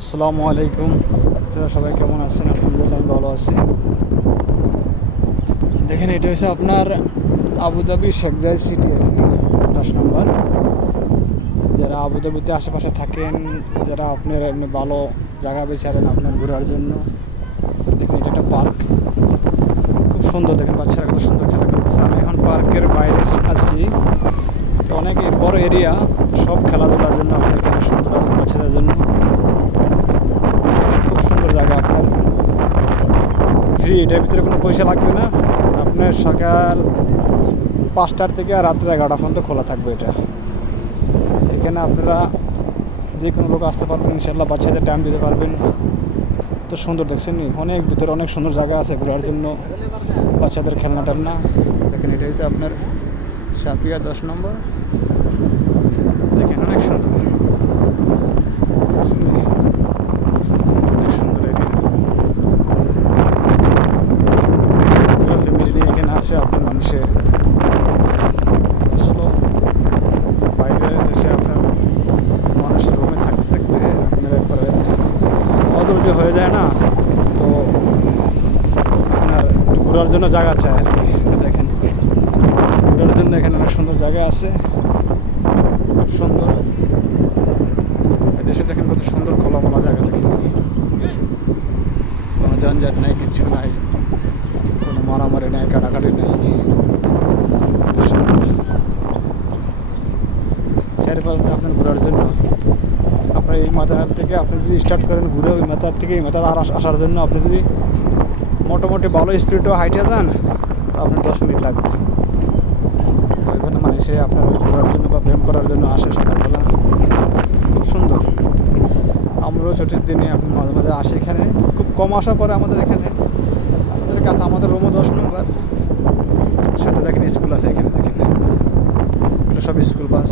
আসসালামু আলাইকুম। আপনারা সবাই কেমন আছেন? আলহামদুলিল্লাহ আমি ভালো আছি। দেখেন, এটা হচ্ছে আপনার আবুধাবি শেখ জায়েদ সিটি আর কি, 10 নম্বর। যারা আবুধাবিতে আশেপাশে থাকেন, যারা আপনার এমনি ভালো জায়গা বেছারেন আপনার ঘোরার জন্য, দেখেন এটা একটা পার্ক, খুব সুন্দর। দেখেন বাচ্চারা কত সুন্দর খেলা করতেছে। আমি এখন পার্কের বাইরে আসছি। অনেক বড় এরিয়া, সব খেলাধুলার জন্য আপনার এখানে সুন্দর আছে বাচ্চাদের জন্য। খুব সুন্দর জায়গা, আপনার ফ্রি, এটার ভিতরে কোনো পয়সা লাগবে না। আপনার সকাল 5টার থেকে রাত্রে 11টা পর্যন্ত খোলা থাকবে এটা। এখানে আপনারা যে কোনো লোক আসতে পারবেন, ইনশাল্লাহ বাচ্চাদের টাইম দিতে পারবেন। তো সুন্দর দেখছেন নি, অনেক ভিতরে অনেক সুন্দর জায়গা আছে ঘোরার জন্য, বাচ্চাদের খেলনা টেলনা। দেখেন এটা হচ্ছে আপনার সাপিয়া 10 নম্বর। দেখেন অনেক সুন্দর, অনেক সুন্দর এরিয়া। পুরো ফ্যামিলি নিয়ে এখানে আসে আপনার মানুষে। আসলে বাইরে দেশে আপনার মানুষ রুমে থাকতে থাকতে আপনার একবারে অধৈর্য হয়ে যায় না, তো আপনার একটু ঘোরার জন্য জায়গা চাই আর কি। দেখেন ঘোরার জন্য এখানে অনেক সুন্দর জায়গা আছে, খুব সুন্দর। দেশে দেখেন কত সুন্দর খোলামেলা জায়গা, দেখেন কোনো ঝঞ্ঝাট নাই, কিচ্ছু নাই, কোনো মারামারি নেই, কাটাকাটি নেই, কত সুন্দর। চারিপাশ দিয়ে আপনার ঘোরার জন্য, আপনার এই মাথার থেকে আপনি যদি স্টার্ট করেন ঘুরে, ওই মাথার থেকে এই মাথার আসার জন্য আপনি যদি মোটামুটি ভালো স্পিডও হাইটে যান, তো আপনার 10 মিনিট লাগবে। তো এখানে মানুষে আপনার ঘোরার জন্য বা ব্যায়াম করার জন্য আসে সকালবেলা, খুব সুন্দর। আমরাও ছুটির দিনে আপনি মাঝে মাঝে আসি এখানে, খুব কম আসা পরে আমাদের এখানে। আমাদের কাছে আমাদের রুমও 10 নম্বর, সাথে দেখেন স্কুল আছে এখানে, দেখেন এগুলো সব স্কুল বাস।